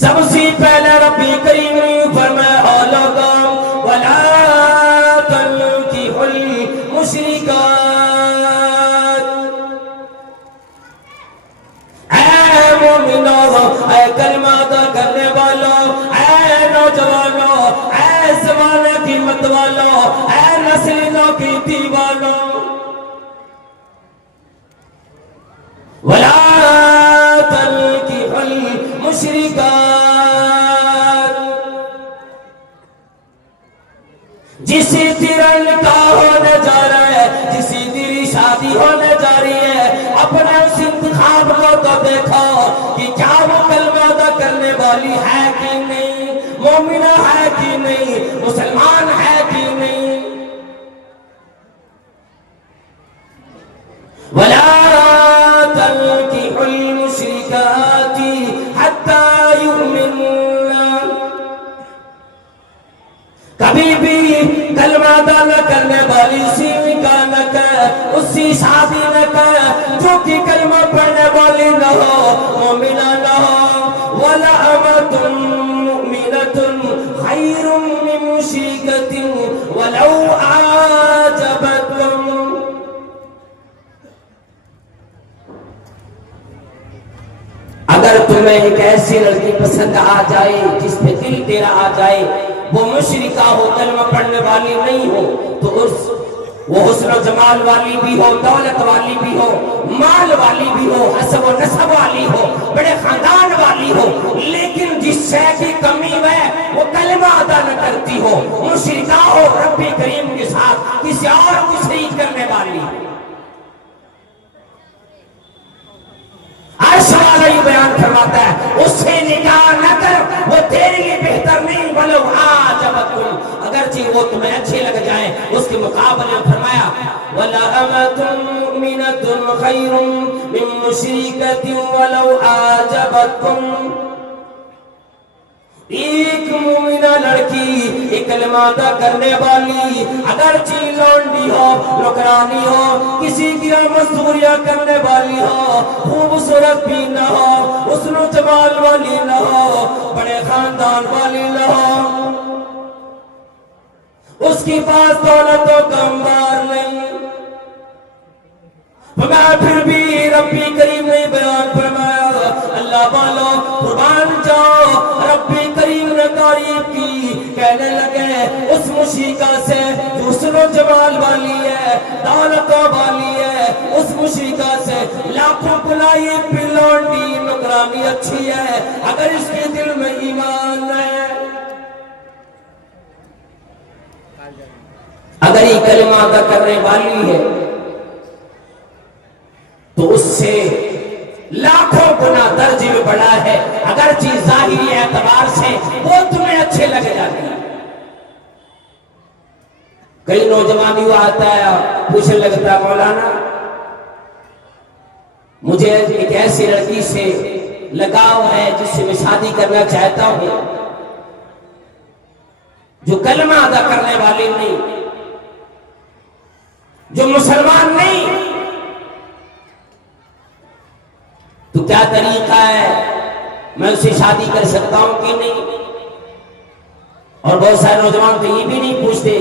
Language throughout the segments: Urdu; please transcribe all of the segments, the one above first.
سب سے پہلے ربی کریم نے فرمایا او لوگوں ولا تنکحوا المشرکات، اے مومنوں، اے کلمہ ادا کرنے والوں، اے نوجوانوں، اے زمانے کی مت والوں، اے نسلوں کی دیوانوں، ولا تنکحوا المشرکات، جسی تیرا نکاح ہونے جا رہا ہے، جسی تیری شادی ہونے جا رہی ہے، اپنے اس انتخاب کو تو دیکھو کہ کیا وہ کلمہ ادا کرنے والی ہے کہ نہیں، مومنہ ہے کہ نہیں، مسلمان ہے کہ نہیں۔ وَلَا تَنْكِحُوا الْمُشْرِكَاتِ حَتَّى يُؤْمِنَّ، کبھی بھی کلمہ ادا نہ کرنے والی اسی نکاح نہ کر، اسی شادی نہ کر جو کہ کلمہ پڑھنے والی نہ ہو، مومنہ نہ ہو۔ وَلَأَمَةٌ مُؤْمِنَةٌ خَيْرٌ مِّن مُشْرِكَةٍ وَلَوْ أَعْجَبَتْكُمْ، اگر تمہیں ایک ایسی لڑکی پسند آ جائے جس پہ دل تیرا آ جائے، وہ مشرکہ ہو، کلمہ پڑھنے والی نہیں ہو، تو وہ حسن و جمال والی بھی ہو، دولت والی بھی ہو، مال والی بھی ہو، حسب و نسب والی ہو، بڑے خاندان والی ہو، لیکن جس شے کی کمی ہے وہ کلمہ ادا نہ کرتی ہو، مشرکہ ہو، رب کریم کے ساتھ کسی اور کو شریک کرنے والی، عرش والا یہ بیان فرماتا ہے اس سے نکاح نہ کر، وہ تیرے لیے بہتر نہیں، ولو عاجبتکم، اگرچہ وہ تمہیں اچھے لگ جائیں۔ اس کے مقابلے میں فرمایا وَلَأَمَةٌ مُؤْمِنَةٌ خَيْرٌ مِّن مُشْرِكَةٍ وَلَوْ عَاجَبَتْكُمْ، ایک مومنہ لڑکی، ایک کلمہ ادا کرنے والی، اگرچہ لونڈی ہو، نوکرانی ہو، کسی کی مزدوریاں کرنے والی ہو، خوبصورت بھی نہ ہو، حسن و جمال والی نہ ہو، بڑے خاندان والی نہ ہو، اس کے پاس دولت و کمبار نہیں، مگر پھر بھی ربی کریم نے بیان فرمایا اللہ والو قربان جاؤ، ربی کریم نے تعریف کی، کہنے لگے اس مشرکہ سے جو حسن و جمال والی ہے، دولت والی ہے، اس مشرکہ سے لاکھوں بلائی پلونڈی نکرانی اچھی ہے، اگر اس کے دل میں ایمان ہے، اگر یہ کلمہ ادا کرنے والی ہے تو اس سے لاکھوں گنا درجے میں بڑا ہے، اگرچہ ظاہری اعتبار سے وہ تمہیں اچھے لگے جاتے ہیں۔ کئی نوجوان یوں آتا ہے پوچھنے لگتا ہے مولانا مجھے ایک ایسی لڑکی سے لگاؤ ہے جس سے میں شادی کرنا چاہتا ہوں جو کلمہ ادا کرنے والی نہیں، جو مسلمان نہیں، تو کیا طریقہ ہے میں اسے شادی کر سکتا ہوں کہ نہیں؟ اور بہت سارے نوجوان تو یہ بھی نہیں پوچھتے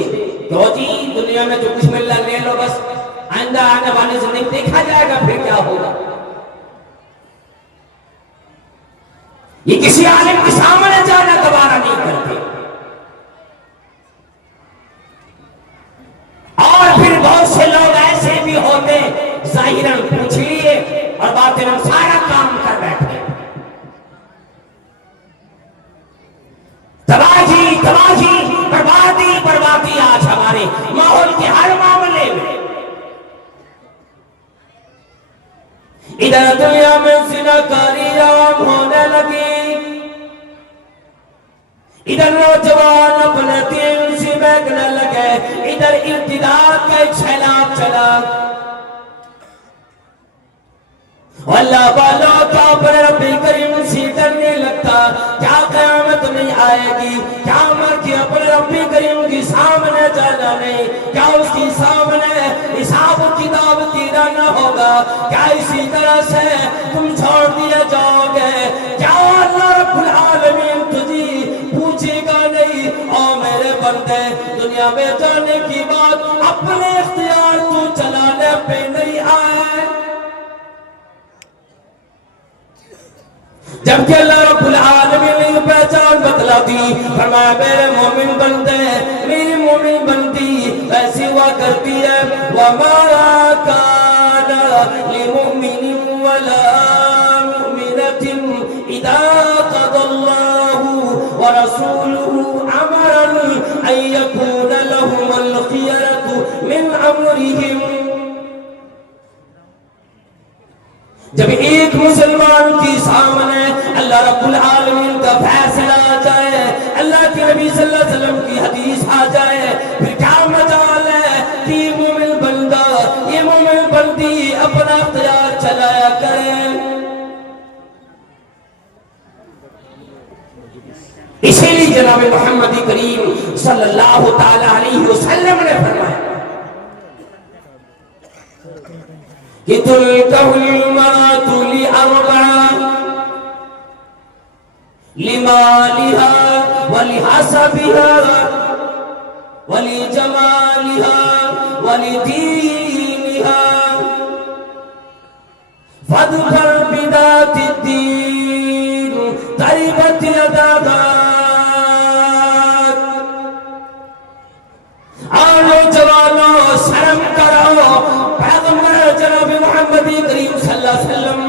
کہ ہو جی دنیا میں جو کچھ مل رہا لے لو، بس آئندہ آنے والی زندگی دیکھا جائے گا پھر کیا ہوگا۔ یہ کسی عالم کے سامنے جانا دوبارہ نہیں کرتے، اور پھر بہت سے لوگ ایسے بھی ہوتے ظاہراً پوچھ لیے اور باطناً سارا کام کر بیٹھے۔ تباہی تباہی، بربادی بربادی آج ہمارے ماحول کے ہر معاملے میں۔ ادھر دنیا میں زناکاری عام ہونے لگی، ادھر نوجوان اپنے دین سے بہکنے لگے، ادھر ارتداد کا ایک سیلاب چلا۔ اللہ والا کیا پر رب کریم سے ڈرنے لگتا، کیا قیامت نہیں آئے گی، کیا مر کے اپنے رب کریم کے سامنے جانا نہیں، کیا اس کے سامنے حساب و کتاب تیرا نہ ہوگا، کیا اسی طرح سے تم چھوڑ دیا جاؤ گے، کیا اللہ رب العالمین دنیا میں جانے کی بات اپنے اختیار تو چلانے پہ نہیں آئے. جبکہ اللہ رب العالمین نے پہچان بتلا دی، فرمایا میرے مومن بندے، میری مومن بندی ایسی ہوا کرتی ہے. وَمَا كَانَ لِمُؤْمِنٍ وَلَا مُؤْمِنَةٍ إِذَا قَضَى اللَّهُ وَرَسُولُهُ أَمْرًا أَن يَكُونَ لَهُمُ الْخِيَرَةُ مِنْ أَمْرِهِمْ. جب ایک مسلمان کی سامنے اللہ رب العالمین کا فیصلہ آ جائے، اللہ کے نبی صلی اللہ علیہ وسلم کی حدیث آ جائے، پھر کیا مجال ہے کہ یہ مومن بندہ، یہ مومن بندی اپنا اختیار چلایا کرے. اسی لیے جناب محمد کریم صلی اللہ تعالی علیہ وسلم نے فرمایا کہ تُلْكَهُ الْمَرْأَةُ لِأَرْبَعٍ لِمَالِهَا وَلِحَسَبِهَا وَلِجَمَالِهَا وَلِدِينِهَا فَاظْفَرْ بِذَاتِ الدِّينِ تَرِبَتْ يَدَاكَ. اور نوجوانوں شرم کرو، پیغمبر جناب محمد کریم صلی اللہ علیہ وسلم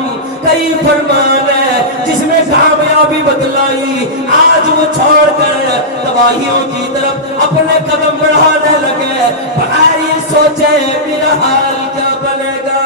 کئی فرمان ہے جس میں کامیابی بتلائی، آج وہ چھوڑ کر تباہیوں کی طرف اپنے قدم بڑھانے لگے بغیر یہ سوچے میرا حال کیا بنے گا.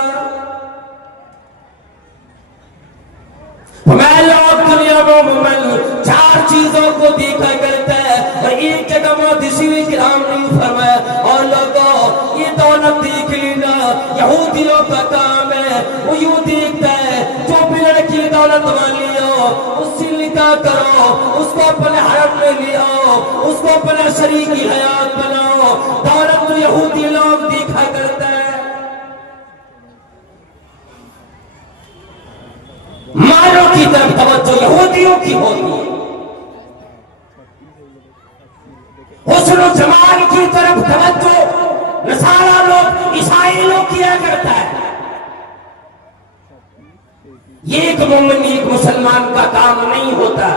میں لوگ دنیا میں عموماً چار چیزوں کو دیکھا کرتا ہے اور ایک جگہ محدثین کرام نے فرمایا اور لوگوں یہ دولت دیکھ لینا یہودیوں کا کام ہے. وہ یوں دیکھتا ہے جو بھی لڑکی دولت والی ہو اس سے نکاح کرو، اس کو اپنے حرم میں لے آؤ، اس کو اپنے شریک حیات بناؤ. دولت تو یہودی لوگ دیکھا کرتا ہے. مالوں کی طرف توجہ یہودیوں کی ہوتی ہے، حسن و جمال کی طرف توجہ نصارہ لوگ عیسائی لوگ کیا کرتا ہے. یہ ایک مومن ایک مسلمان کا کام نہیں ہوتا.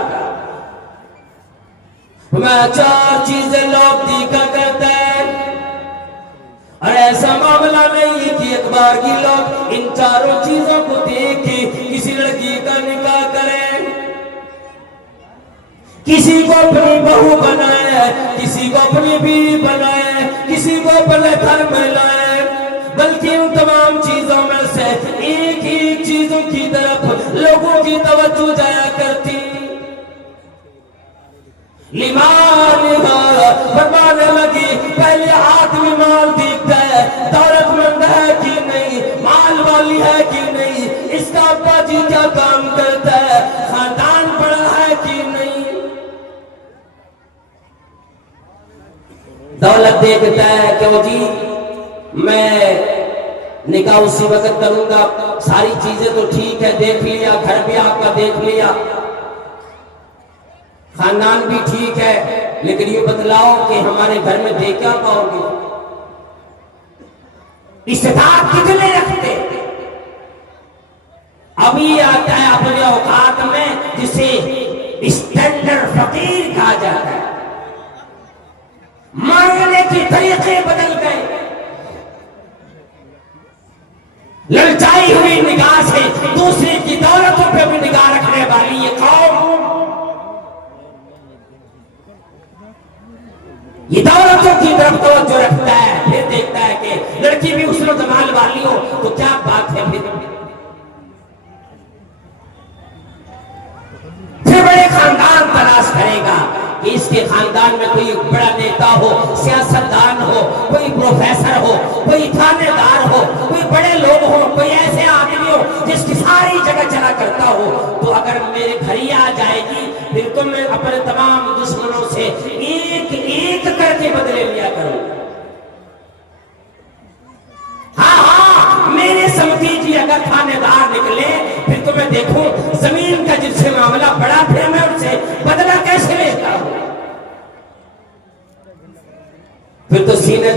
میں چار چیزیں لوگ دیکھا کرتا ہے اور ایسا معاملہ نہیں کہ اخبار کی لوگ ان چاروں چیزوں کو دیکھ کے کسی لڑکی کا نکاح کریں، کسی کو اپنی بہو بنائے، کسی کو اپنی بیوی بنائے، کسی کو اپنے گھر میں لائے، بلکہ ان تمام چیزوں میں سے ایک ہی چیزوں کی طرف لوگوں کی توجہ جایا کرتی. لِمَالِهَا فرمانے لگی پہلے آدمی مال دیکھتا ہے، دولت مند ہے کہ نہیں، مال والی ہے کہ نہیں، اس کا ابا جی کیا کام کرتا ہے، خاندان بڑا ہے کہ نہیں. دولت دیکھتا ہے کہ وہ جی میں نکاح اسی وقت کروں گا، ساری چیزیں تو ٹھیک ہے، دیکھ لیا، گھر بھی آپ کا دیکھ لیا، خاندان بھی ٹھیک ہے، لیکن یہ بتلاؤ کہ ہمارے گھر میں دے کیا پاؤ گے، استطاعت کتنے رکھتے. ابھی آتا ہے اپنے اوقات میں جسے اسٹینڈرڈ فقیر کہا جاتا ہے. مانگنے کے طریقے بدل گئے، للچائی ہوئی نگاہ سے دوسرے کی دولتوں پہ بھی نگاہ رکھنے والی یہ قوم، یہ دولتوں کی طرف توجہ رکھتا ہے، پھر دیکھتا ہے کہ لڑکی بھی حسن و جمال والی ہو تو کیا بات ہے. پھر بڑے خاندان تلاش کرے گا کہ اس کے خاندان میں کوئی بڑا نیتا ہو، سیاستدان ہو، کوئی پروفیسر ہو، کوئی تھانے دار ہو، کوئی بڑے لوگ ہو، کوئی ایسے آدمی ہو جس کی ساری جگہ چلا کرتا ہو. تو اگر میرے گھر ہی آ جائے گی پھر تو میں اپنے تمام دشمنوں سے ایک ایک کر کے بدلے لیا کروں. ہاں میرے سمجھی جی اگر تھانے دار نکلے پھر تو میں دیکھوں زمین کا جن سے معاملہ بڑا پھر میں ان سے بدلہ کیسے لیتا ہوں.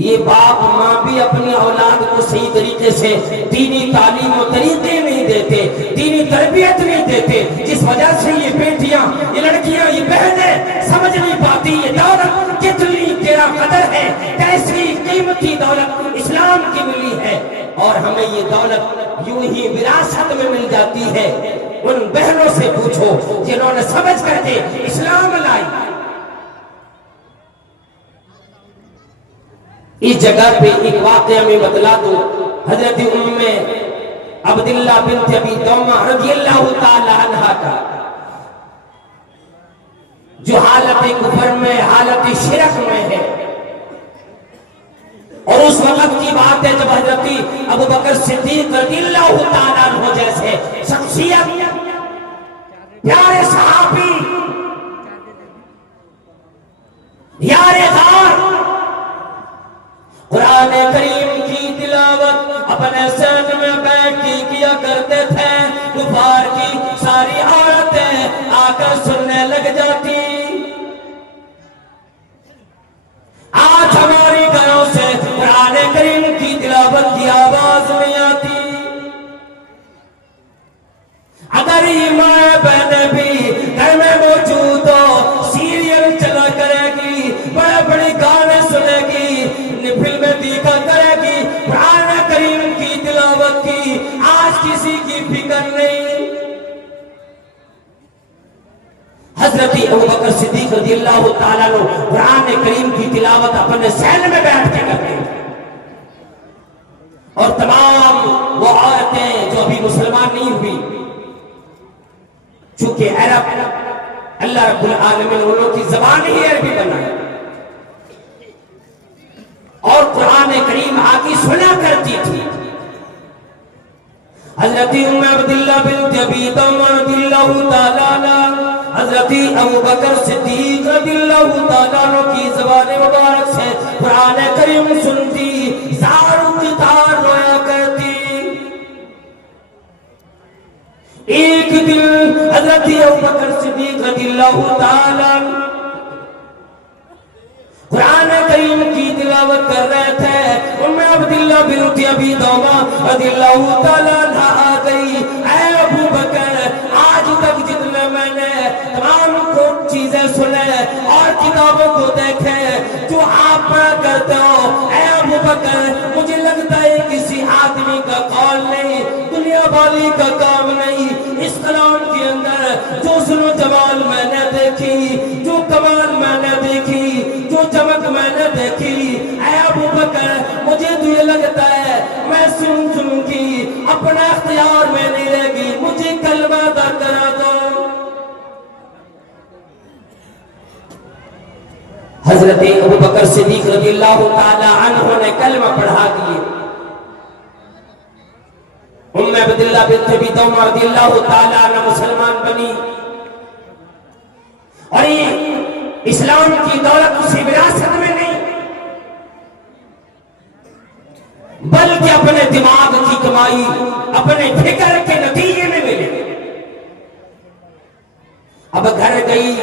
یہ باپ ماں بھی اپنی اولاد کو صحیح طریقے سے دینی تعلیم و طریقے نہیں دیتے، دینی تربیت نہیں دیتے، جس وجہ سے یہ بیٹیاں، یہ لڑکیاں، یہ بہنیں سمجھ نہیں پاتی یہ دولت کتنی تیرا قدر ہے، کیسی قیمتی دولت اسلام کی ملی ہے، اور ہمیں یہ دولت یوں ہی وراثت میں مل جاتی ہے۔ ان بہنوں سے پوچھو جنہوں نے سمجھ کر کے اسلام لائی۔ اس جگہ پہ ایک واقعہ میں بتلا دوں، حضرت ام عبداللہ بنت ابی دومہ رضی اللہ تعالی عنہ کا، جو حالت کفر میں، حالت شرک میں ہے، اور اس وقت کی بات ہے جب حضرت ابوبکر صدیق رضی اللہ تعالی عنہ جیسے شخصیت، پیارے صحابی، یار غار، قرآن کریم کی تلاوت اپنے سین میں بیٹھ کے کیا کرتے تھے، کفار کی ساری آیتیں آ کر سننے لگ جاتی۔ آج ہماری گھروں سے قرآن کریم کی تلاوت کی آواز نہیں آتی۔ اگر یہ ماں بہنیں بھی گھر میں موجود ہو، سیریل چلا کرے گی، بڑے بڑے گانے سنے گی، فلمیں دیکھا کرے گی، قرآن کریم کی تلاوت کی آج کسی کی فکر نہیں۔ حضرت ابوبکر صدیق رضی اللہ تعالیٰ عنہ قرآن کریم کی تلاوت اپنے سین میں بیٹھ کے کرتے تھے، اور تمام وہ عورتیں جو ابھی مسلمان نہیں ہوئی، چونکہ عرب اللہ رب العالمین انہوں کی زبان ہی عربی بنائی، اور قرآن کریم آگے سنا کرتی تھی۔ حضرت ام عبداللہ بنت ابی دومہ رضی اللہ تعالیٰ عنہ، حضرت ابوبکر صدیق رضی اللہ تعالیٰ عنہ کی زبان مبارک سے قرآن کریم سنتی، زاروں کی تار رویا کرتی۔ ایک دن حضرت ابوبکر صدیق رضی اللہ تعالیٰ عنہ قرآن کریم کی تلاوت کر رہے تھے، ام عبداللہ بنت ابی دومہ رضی اللہ تعالیٰ عنہ آ گئی، اے ابو بکر، آج تک جتنے میں نے تمام چیزیں سنے اور کتابوں کو دیکھے جو آپ پڑھا کرتے ہو، اے ابو بکر، مجھے لگتا ہے کسی آدمی کا قول نہیں، دنیا والی کا کام نہیں، اس کلام کے اندر جو حسن و جمال میں نے دیکھی، جو کمال میں نے دیکھی، جو چمک میں نے دیکھی، اے ابو بکر، مجھے تو یہ لگتا ہے میں سن کی اپنا اختیار میں نہیں رہ گی، مجھے کلمہ ادا کرا دو۔ حضرت ابوبکر صدیق رضی اللہ تعالی عنہ نے کلمہ پڑھا دیے، ام عبداللہ بنت ابی دومہ رضی اللہ تعالی عنہ مسلمان بنی، اور یہ اسلام کی دولت اسی وراثت میں نہیں بلکہ اپنے دماغ کی کمائی، اپنے فکر کے نتیجے میں ملے۔ اب گھر گئی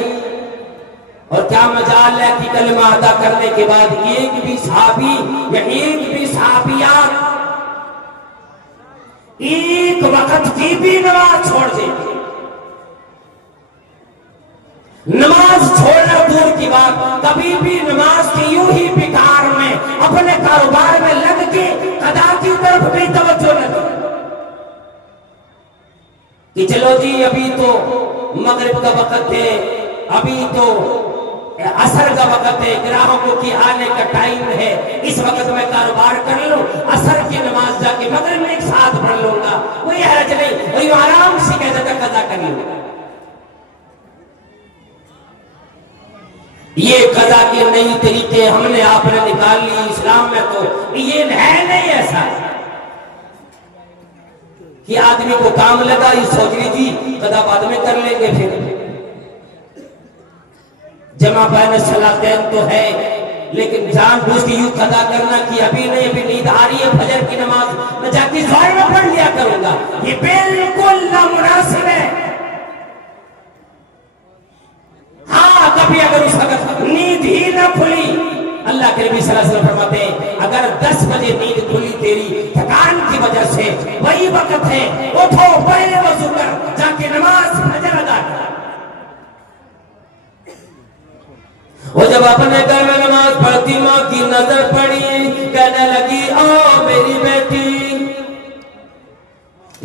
اور کیا مجال ہے کہ کلمہ ادا کرنے کے بعد ایک بھی صحابی یا ایک بھی صحابیات ایک وقت کی بھی نماز چھوڑ دیتی۔ نماز چھوڑنا دور کی بات، کبھی بھی نماز کی یوں ہی بیکار میں اپنے کاروبار میں لگ کے قضا کی طرف بھی توجہ نہ دو کہ چلو جی ابھی تو مغرب کا وقت ہے، ابھی تو عصر کا وقت ہے، گراہکوں کی آنے کا ٹائم ہے، اس وقت میں کاروبار کر لوں، عصر کی نماز جا کے مغرب میں ایک ساتھ پڑھ لوں گا، کوئی حرج نہیں، وہی آرام سے کہتا تھا قضا کر لوں۔ یہ قضا کے نئی طریقے ہم نے آپ نے نکال لی اسلام میں، تو یہ ہے نہیں ایسا کہ آدمی کو کام لگا یہ سوچ لیجیے قضا بعد میں کر لیں گے، پھر جمع بین الصلاتین تو ہے، لیکن جان بوجھ کے یوں قضا کرنا کہ ابھی نہیں، ابھی نیند آ رہی ہے، فجر کی نماز میں جا کے ظاہر میں پڑھ لیا کروں گا، یہ بالکل نامناسب ہے۔ ہاں کبھی اگر اس وقت نیند ہی نہ کھلی، اللہ کے نبی صلی اللہ علیہ وسلم فرماتے ہیں اگر 10 بجے نیند کھلی تیری تھکان کی وجہ سے وہی وقت ہے اٹھو پہلے وضو کر جا کے نماز فجر ادا کر. وہ جب اپنے گھر میں نماز پڑھتی ماں کی نظر پڑی کہنے لگی آ میری بیٹی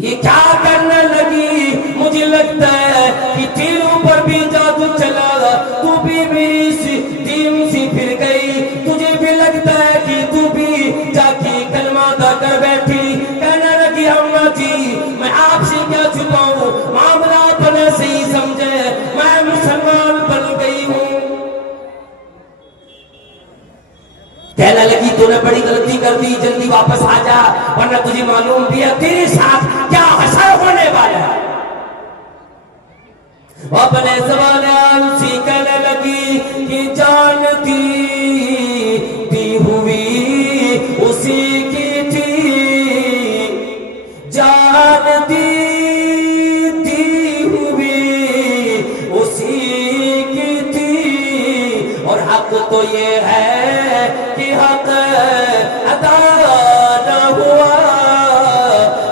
یہ کیا کرنے لگی مجھے لگتا ہے کہ تیرے اوپر بھی جادو چلا تو بھی میری دین سی پھر گئی تجھے بھی لگتا ہے کہ تو بھی جا کے کلمہ ادا کر بیٹھی. کہنے لگی اماں جی میں آپ سے کیا چھپاؤں معاملہ اپنے سے ہی سمجھے میں مسلمان بن گئی ہوں. کہنے لگی تو نے بڑی غلطی کر دی جلدی واپس آ جا ورنہ تجھے معلوم بھی ہے تیرے ساتھ کیا حشر ہونے والا ہے. اپنے زبان سے کہنے لگی کہ جانتی دی ہوئی اسی کی تھی جانتی دی ہوئی اسی کی تھی اور حق تو یہ ہے کہ حق ادا نہ ہوا.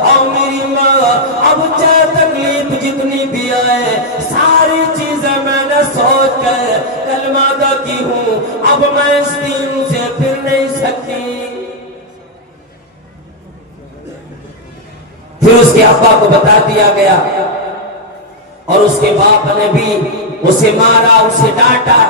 اور میری ماں اب چاہے تکلیف جتنی بھی آئے ساری چیزیں میں نے سوچ کر کلمہ ادا کی ہوں اب میں اس دین سے پھر نہیں سکتی. پھر اس کے ابا کو بتا دیا گیا اور اس کے باپ نے بھی اسے مارا اسے ڈانٹا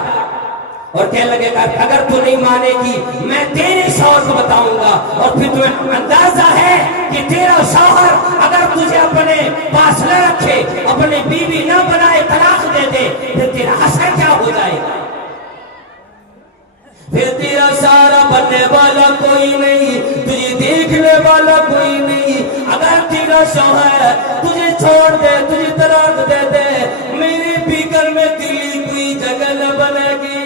اور کہنے لگے گا اگر تو نہیں مانے گی میں تیرے شوہر کو بتاؤں گا. اور پھر تمہیں اندازہ ہے کہ تیرا شوہر اگر تجھے اپنے پاس نہ رکھے اپنے بیوی نہ بنائے طلاق دے دے پھر تیرا حشر کیا ہو جائے گا. پھر تیرا سارا بننے والا کوئی نہیں تجھے دیکھنے والا کوئی نہیں. اگر تیرا شوہر تجھے چھوڑ دے تجھے طلاق دے دے میری فکر میں تیری کوئی جگہ نہ بنے گی.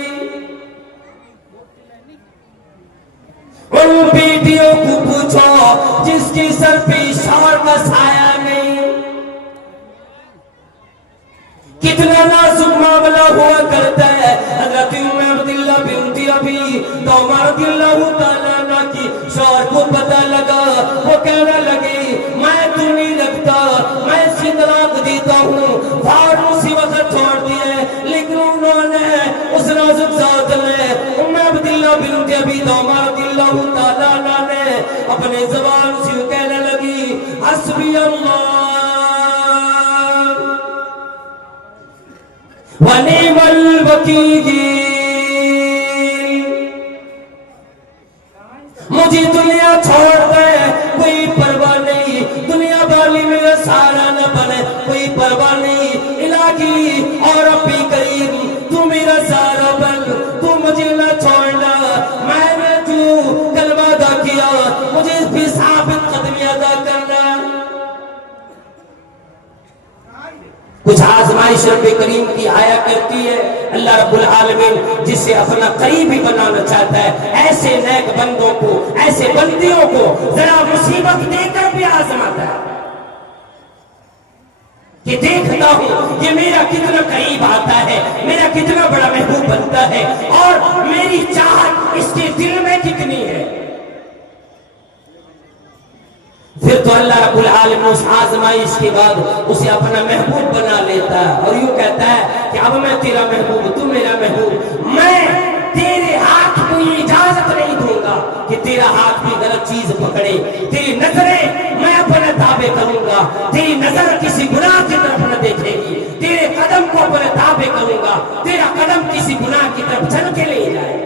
ان بیٹیوں کو پوچھو جس کی سر پہ شوہر کا سایہ نہیں کتنا نازک معاملہ ہوا کرتا ہے. حضرت ام عبداللہ بنت ابی طومہ رضی اللہ تعالیٰ عنہ کی شوہر کو پتہ لگا وہ کہنے لگی میں تو نہیں رکھتا میں اس کی طلاق دیتا ہوں فوراً اسی وقت چھوڑ دیے. لیکن انہوں نے اس نازک ذات نے ام عبداللہ بنت ابی طومہ رضی اللہ تعالیٰ عنہ نے اپنے زبان سے کہنے لگی حسبی اللہ ونعم الوکیل مجھے دنیا چھوڑ دے کوئی پرواہ نہیں دنیا والی میرا سارا نہ بنے کوئی پرواہ نہیں الہی اور ربی کریم تو میرا سارا بن تو مجھے نہ چھوڑنا. میں نے جو کلمہ ادا کیا مجھے بھی ثابت قدمی ادا کرنا. کچھ آزمائش رب کریم کی آیا کرتی ہے اللہ رب العالمین جسے اپنا قریبی بنانا چاہتا ہے ایسے نیک بندوں کو ایسے بندیوں کو ذرا مصیبت دے کر بھی آزماتا ہے کہ دیکھتا ہوں یہ میرا کتنا قریب آتا ہے میرا کتنا بڑا محبوب بنتا ہے اور میری چاہت اس کے دل میں کتنی ہے. پھر تو اللہ رب العالمین اس آزمائش کے بعد اسے اپنا محبوب بنا لیتا ہے اور یوں کہتا ہے کہ اب میں تیرا محبوب تو میرا محبوب میں تیرے ہاتھ کو یہ اجازت نہیں دوں گا کہ تیرا ہاتھ بھی غلط چیز پکڑے. تیری نظریں میں اپنے تابع کروں گا تیری نظر کسی گناہ کی طرف نہ دیکھے گی تیرے قدم کو اپنے تابع کروں گا تیرا قدم کسی گناہ کی طرف چل کے لے جائے.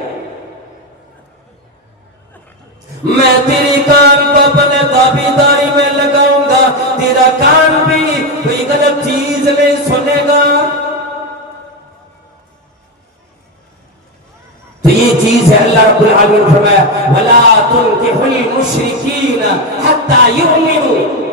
میں تیری کان کو اپنے تابعداری میں لگاؤں گا تیرا کان بھی کوئی غلط چیز نہیں سنے گا. تو یہ چیز ہے اللہ رب العالمین نے فرمایا وَلَا تُنْكِحُ الْمُشْرِكِينَ حَتَّى يُؤْمِنُوا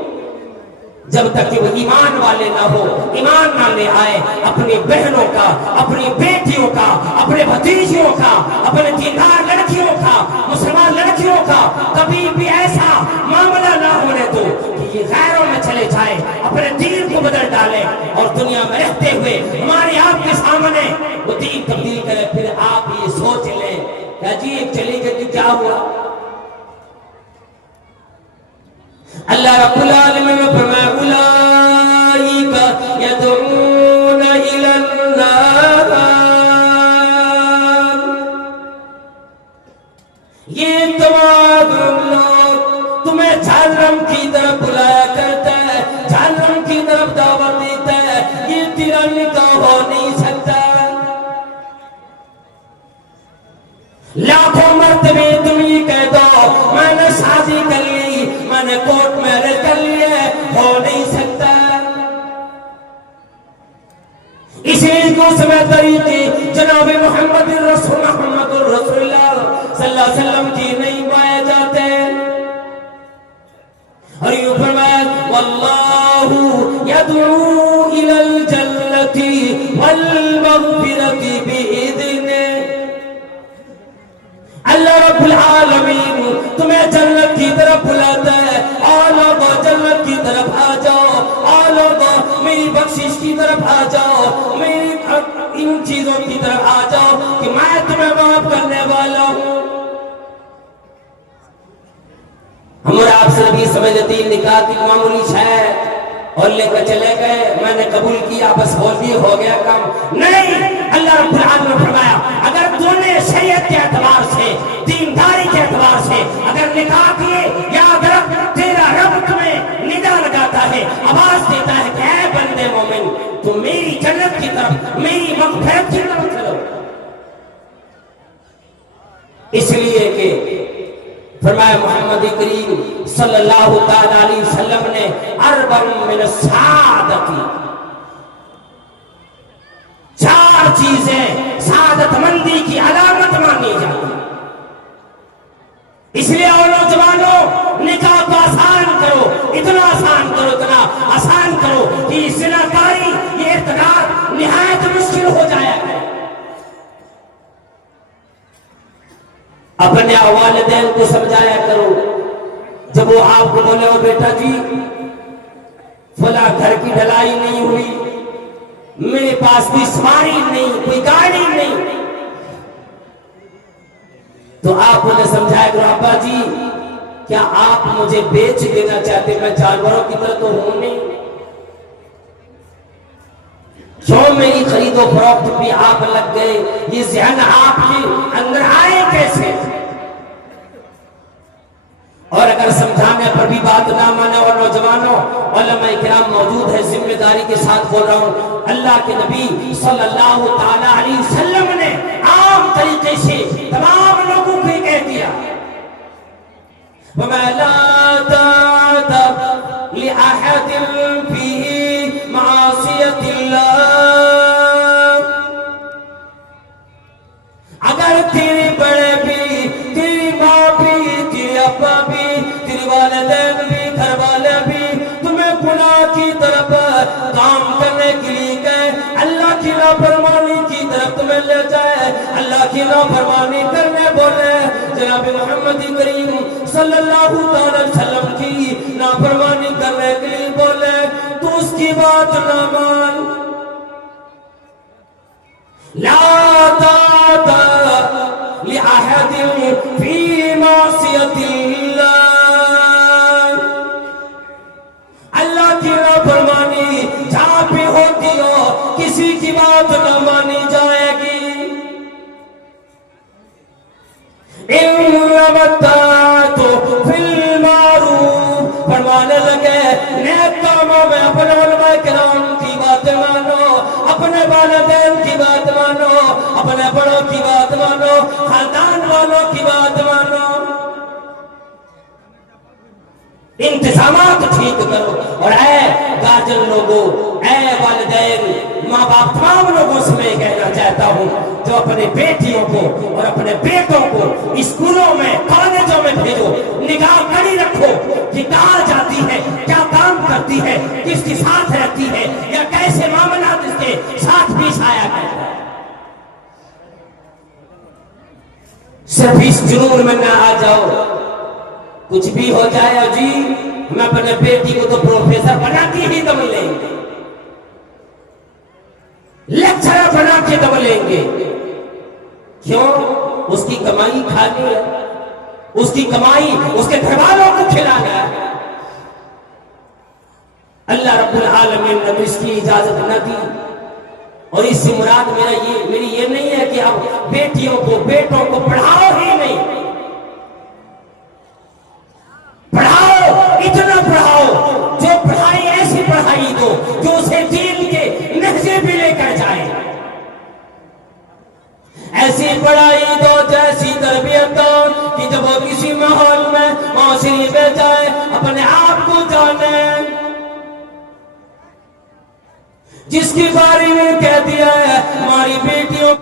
جب تک کہ وہ ایمان والے نہ ہو ایمان نہ لے آئے اپنی بہنوں کا اپنی بیٹیوں کا اپنے بھتیجیوں کا اپنے دیندار لڑکیوں کا مسلمان لڑکیوں کا کبھی بھی ایسا معاملہ نہ ہونے دو کہ یہ غیروں میں چلے جائے اپنے دین کو بدل ڈالے اور دنیا میں رہتے ہوئے ہمارے آپ کے سامنے وہ دین تبدیل کرے. پھر آپ یہ سوچ لیں کیا جی ایک چلی گئی کہ کیا ہوا؟ اللہ رب العالمین نے فرمایا اولئک یدعون الی النار، یہ تمام لوگ تمہیں جہنم کی طرف بلایا کرتا ہے، جہنم کی طرف دعوت دیتا ہے، یہ تیرا نکاح ہو نہیں سکتا۔ لاکھوں مرتبے تم یہ کہہ دو میں نے شادی کر لی، میں نے کورٹ میرج کر لیا، ہو نہیں سکتا۔ اسی دوسرے طریقے جناب محمد رسول محمد رسول اللہ صلی اللہ علیہ وسلم کی نہیں پائے جاتے۔ اور یوں فرمایا واللہ یدعو الی الجنۃ والمغفرۃ بإذنہ، اللہ رب العالمین تمہیں جنت کی طرف بلاتا ہے، آ لوگو جنت کی طرف آ جاؤ، آ لوگو میری بخشش کی طرف آ جاؤ، میری ان چیزوں کی طرف آ جاؤ کہ میں تمہیں معاف کرنے والا ہوں۔ ہم اور آپ سے نبی سمجھتے ہیں نکاح کی معمولی شے اور لے کر چلے گئے، میں نے قبول کیا بس ہو گیا کام، نہیں۔ اللہ رب العالمین نے فرمایا اگر تو نے شریعت کے اعتبار سے، دینداری کے اعتبار سے اگر نکاح کیے، یاد رکھ تیرا رب تمہیں ندا لگاتا ہے، آواز دیتا ہے کہ اے بندے مومن تو میری جنت کی طرف، میری مغفرت کی طرف چلو۔ اس لیے کہ فرمایا محمد کریم صلی اللہ تعالی علیہ وسلم نے اربع من السعادت، چار چیزیں سعادت مندی کی علامت مانی جاتی۔ اس لیے اور نوجوانوں نکاح کو آسان کرو، اتنا آسان کرو، اتنا آسان کرو کہ زناکاری یہ ارتکاب نہایت مشکل ہو جائے۔ اپنے والدین کو سمجھایا کرو، جب وہ آپ کو بولے ہو بیٹا جی فلاں گھر کی ڈھلائی نہیں ہوئی، میرے پاس کوئی سواری نہیں، کوئی گاڑی نہیں، تو آپ انہیں سمجھایا کرو ابا جی کیا آپ مجھے بیچ دینا چاہتے، میں جانوروں کی طرح تو ہوں نہیں، کیوں میری خرید و فروخت بھی آپ لگ گئے، یہ ذہن آپ کے اندر آئے کیسے؟ اور اگر سمجھانے پر بھی بات نہ مانے، اور نوجوانوں علماء کرام موجود ہے، ذمہ داری کے ساتھ بول رہا ہوں، اللہ کے نبی صلی اللہ تعالی علیہ وسلم نے عام طریقے سے تمام لوگوں کو کہہ دیا وَمَا لَا تَعْتَبْ لِأَحَدٍ فِي مَعَصِيَةِ اللَّهِ، اگر تیرے بڑے بھی، تیری ماں بھی، تیرے ابا بھی، تیری والدین بھی، گھر والے بھی تمہیں گناہ کی طرف کام کرنے کے لیے گئے، اللہ کی نافرمانی کی طرف تمہیں لے جائے، اللہ کی نافرمانی کرنے بولے، جناب محمد کریم صلی اللہ علیہ وسلم کی نافرمانی کرنے کے لیے بولے تو اس کی بات نہ مان۔ لا طاعة لأحد في معصية الله، اللہ کی نافرمانی جہاں پہ ہوتی ہو کسی کی بات نہ مانی جائے گی۔ انما الطاعة في المعروف، فرمانے لگے نیک کاموں میں اپنے علماء کرام کی بات مانو، اپنے والدین کی بات مانو، اپنے بڑوں کی بات مانو، خاندان والوں کی بات مانو، انتظامات ٹھیک کرو۔ اور اے گارجن لوگوں، اے والدین، ماں باپ، تمام لوگوں سے میں کہنا چاہتا ہوں جو اپنے بیٹیوں کو اور اپنے بیٹوں کو اسکولوں میں، کالجوں میں بھیجو، نگاہ کڑی رکھو کہ کہاں جاتی ہے، کیا کام کرتی ہے، کس کے ساتھ رہتی ہے، یا کیسے معاملات اس کے ساتھ پیش آیا کرتا ہے۔ صرف اس جنون میں نہ آ جاؤ کچھ بھی ہو جائے جی ہم اپنے بیٹی کو تو پروفیسر بنا کے ہی دم لیں گے، لیکچرر بنا کے دم لیں گے، کیوں؟ اس کی کمائی کھانی ہے، اس کی کمائی اس کے گھر والوں کو کھلانا ہے۔ اللہ رب العالمین نے اس کی اجازت نہ دی، اور اس سے مراد میری یہ نہیں ہے کہ آپ بیٹیوں کو بیٹوں کو پڑھاؤ ہی نہیں، پڑھاؤ، اتنا پڑھاؤ، جو پڑھائی ایسی پڑھائی دو جو اسے دین کے نہجے پہ لے کر جائے، ایسی پڑھائی دو جیسی تربیت دو کہ جب وہ کسی ماحول میں معاشرے میں جائے اپنے آپ کو جانے۔ جس کے بارے میں کہہ دیا ہے ہماری بیٹیوں